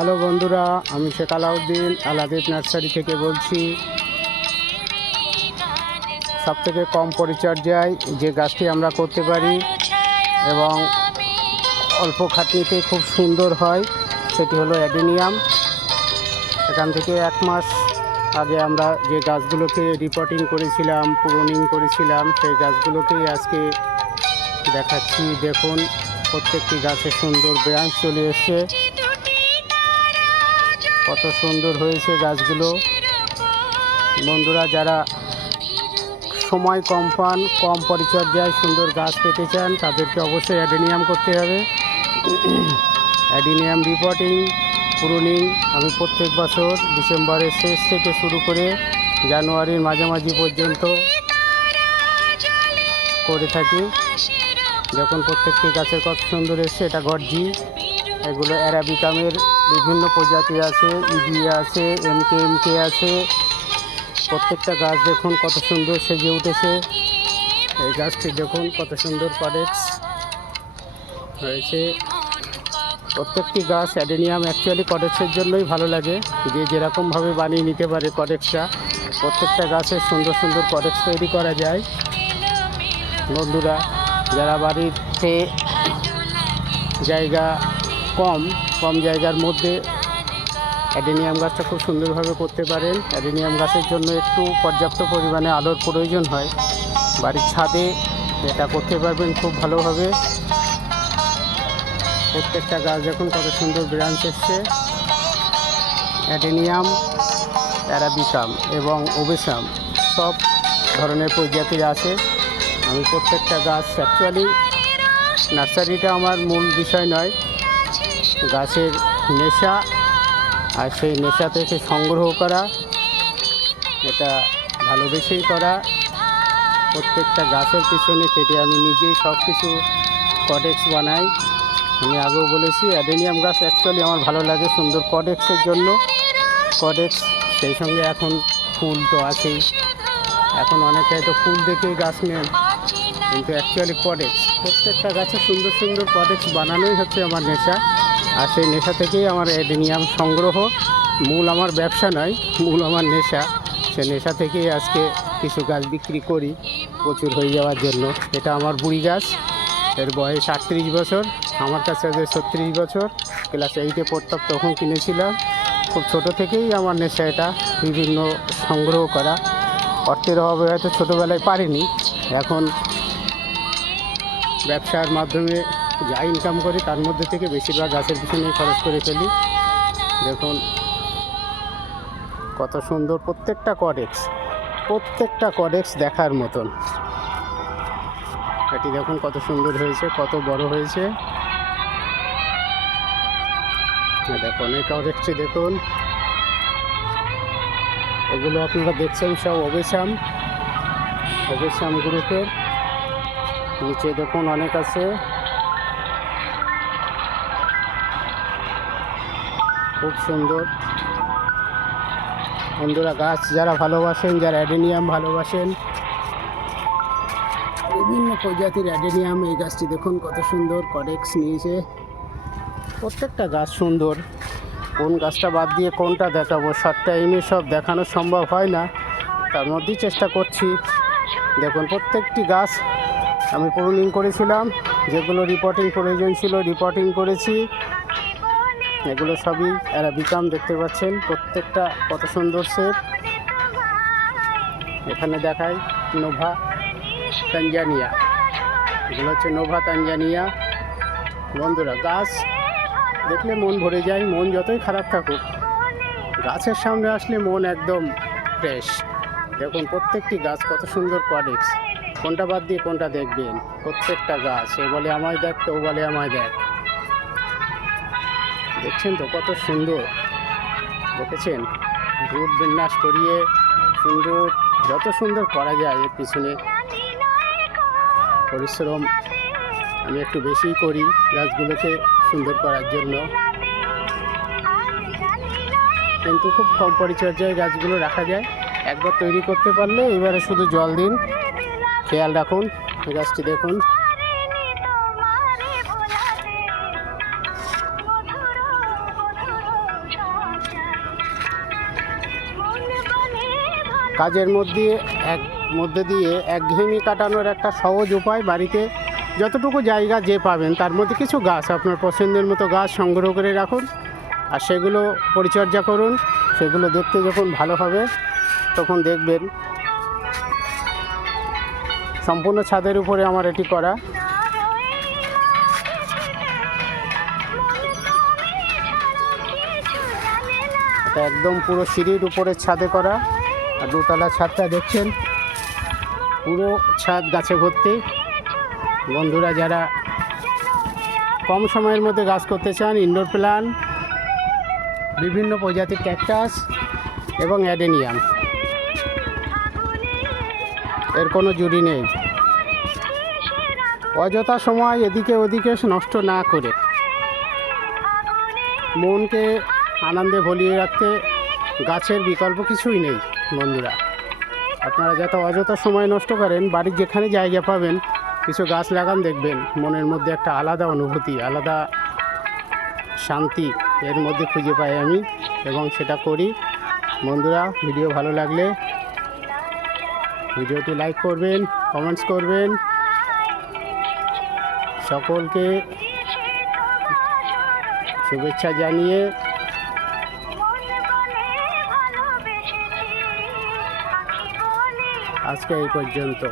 Hello বন্ধুরা, আমি Sheikh Alauddin আলাদীপ nursery থেকে বলছি। সবথেকে কম পরিচর্যায় যে গাছটি আমরা করতে পারি এবং অল্প খাটনিতে খুব সুন্দর হয় সেটি হলো অ্যাডেনিয়াম। এখান থেকে 1 মাস আগে আমরা যে গাছগুলোকে রিপোর্টিং করেছিলাম, প্রুনিং করেছিলাম, সেই গাছগুলোকেই আজকে দেখাচ্ছি। দেখুন, প্রত্যেকটি গাছে সুন্দর ব্রাঞ্চ চলে এসছে। কত সুন্দর হয়েছে গাছগুলো। বন্ধুরা, যারা সময় কম পান, কম পরিচর্যায় সুন্দর গাছ পেতে চান, তাদেরকে অবশ্যই অ্যাডেনিয়াম করতে হবে। অ্যাডেনিয়াম রিপোর্টিং, প্রুনিং আমি প্রত্যেক বছর ডিসেম্বরের শেষ থেকে শুরু করে জানুয়ারির মাঝামাঝি পর্যন্ত করে থাকি। দেখুন প্রত্যেকটি গাছের কত সুন্দর এসছে। এটা গর্জি, এগুলো অ্যারাবিকামের বিভিন্ন প্রজাতি আছে, ইডি আছে, এমকে আছে। প্রত্যেকটা গাছ দেখুন কত সুন্দর সেজে উঠেছে। এই গাছটি দেখুন কত সুন্দর কডেক্স হয়েছে। প্রত্যেকটি গাছ অ্যাডেনিয়াম অ্যাকচুয়ালি কডেক্সের জন্যই ভালো লাগে, যে যেরকমভাবে বানিয়ে নিতে পারে কডেক্সটা। প্রত্যেকটা গাছের সুন্দর সুন্দর কডেক্স তৈরি করা যায়। বন্ধুরা, যারা বাড়িতে জায়গা কম জায়গার মধ্যে অ্যাডেনিয়াম গাছটা খুব সুন্দরভাবে করতে পারেন। অ্যাডেনিয়াম গাছের জন্য একটু পর্যাপ্ত পরিমাণে আলোর প্রয়োজন হয়। বাড়ির ছাদে এটা করতে পারবেন খুব ভালোভাবে। প্রত্যেকটা গাছ দেখুন কত সুন্দর ব্রাঞ্চ এসছে। অ্যাডেনিয়াম, অ্যারাবিকাম এবং ওবেসাম সব ধরনের প্রজাতির আছে। আমি প্রত্যেকটা গাছ, অ্যাকচুয়ালি নার্সারিটা আমার মূল বিষয় নয়, গাছের নেশা, আর সেই নেশা থেকে সংগ্রহ করা, এটা ভালোবেসেই করা। প্রত্যেকটা গাছের পিছনে কেটে আমি নিজেই সব কিছু কডেক্স বানাই। আমি আগেও বলেছি, অ্যাডেনিয়াম গাছ অ্যাকচুয়ালি আমার ভালো লাগে সুন্দর কডেক্সের জন্য। কডেক্স, সেই সঙ্গে এখন ফুল তো আছেই। এখন অনেকে হয়তো ফুল দেখেই গাছ নেন, কিন্তু অ্যাকচুয়ালি কডেক্স, প্রত্যেকটা গাছে সুন্দর সুন্দর কডেক্স বানানোই হচ্ছে আমার নেশা। আর সেই নেশা থেকেই আমার অ্যাডেনিয়াম সংগ্রহ। মূল আমার ব্যবসা নয়, মূল আমার নেশা। সে নেশা থেকেই আজকে কিছু গাছ বিক্রি করি প্রচুর হয়ে যাওয়ার জন্য। এটা আমার বুড়ি গাছ, এর বয়স 38 বছর। আমার কাছে আছে 36 বছর। ক্লাস 8-এ পড়তাম তখন কিনেছিলাম। খুব ছোটো থেকেই আমার নেশা এটা, বিভিন্ন সংগ্রহ করা। অর্থের অভাবে হয়তো ছোটোবেলায় পারিনি, এখন ব্যবসার মাধ্যমে যা ইনকাম করি তার মধ্যে থেকে বেশিরভাগ গাছের পিছনেই খরচ করে ফেলি। দেখুন কত সুন্দর প্রত্যেকটা কডেক্স দেখার মতন। এটি দেখুন কত সুন্দর হয়েছে, কত বড় হয়েছে। দেখুন এই কডেক্সটি দেখুন, এগুলো আপনারা দেখছেন সব ওবেসাম গ্রুপের। নিচে দেখুন অনেক আছে, খুব সুন্দর। বন্ধুরা, গাছ যারা ভালোবাসেন, যারা অ্যাডেনিয়াম ভালোবাসেন, বিভিন্ন প্রজাতির অ্যাডেনিয়াম, এই গাছটি দেখুন কত সুন্দর কডেক্স নিয়েছে। প্রত্যেকটা গাছ সুন্দর। কোন গাছটা বাদ দিয়ে কোনটা দেখাবো, শর্ট টাইমে সব দেখানো সম্ভব হয় না, তার মধ্যেই চেষ্টা করছি। দেখুন প্রত্যেকটি গাছ আমি প্রুনিং করেছিলাম, যেগুলো রিপোর্টিং প্রয়োজন ছিল রিপোর্টিং করেছি। এগুলো সবই অ্যারাবিকাম, দেখতে পাচ্ছেন প্রত্যেকটা কত সুন্দর শেপ। এখানে দেখাই নোভা তানজানিয়া, এগুলো হচ্ছে নোভা তানজানিয়া। বন্ধুরা, গাছ দেখলে মন ভরে যায়। মন যতই খারাপ থাকুক, গাছের সামনে আসলে মন একদম ফ্রেশ। দেখুন প্রত্যেকটি গাছ কত সুন্দর কডেক্স, কোনটা বাদ দিয়ে কোনটা দেখবেন। প্রত্যেকটা গাছ এ বলে আমায় দেখ, তো বলে আমায় দেখ। দেখছেন তো কত সুন্দর, দেখেছেন রূপ বিন্যাস করিয়ে সুন্দর, যত সুন্দর করা যায়। এর পিছনে পরিশ্রম আমি একটু বেশিই করি গাছগুলোকে সুন্দর করার জন্য, কিন্তু খুব কম পরিচর্যায় গাছগুলো রাখা যায়। একবার তৈরি করতে পারলে এবারে শুধু জল দিন, খেয়াল রাখুন। গাছটি দেখুন কাজের মধ্যে দিয়ে একঘেয়েমি কাটানোর একটা সহজ উপায়। বাড়িতে যতটুকু জায়গা যে পাবেন তার মধ্যে কিছু গাছ আপনার পছন্দের মতো গাছ সংগ্রহ করে রাখুন, আর সেগুলো পরিচর্যা করুন। সেগুলো দেখতে যখন ভালো হবে তখন দেখবেন। সম্পূর্ণ ছাদের উপরে আমার এটি করা। এটা একদম পুরো সিঁড়ির উপরে ছাদে করা, আর দোতলা ছাদটা দেখছেন পুরো ছাদ গাছে ভর্তি। বন্ধুরা যারা কম সময়ের মধ্যে গাছ করতে চান, ইনডোর প্ল্যান্ট, বিভিন্ন প্রজাতির ক্যাকটাস এবং অ্যাডেনিয়াম, এর কোনো জুড়ি নেই। অযথা সময় এদিকে ওদিকে নষ্ট না করে মনকে আনন্দে ভরিয়ে রাখতে গাছের বিকল্প কিছুই নেই। বন্ধুরা আপনারা যত অযথা সময় নষ্ট করেন, বাড়ির যেখানে জায়গা পাবেন কিছু গাছ লাগান, দেখবেন মনের মধ্যে একটা আলাদা অনুভূতি, আলাদা শান্তি এর মধ্যে খুঁজে পাই আমি, এবং সেটা করি। বন্ধুরা ভিডিও ভালো লাগলে ভিডিওটি লাইক করবেন, কমেন্টস করবেন। সকলকে শুভেচ্ছা জানিয়ে আজকে এই পর্যন্ত।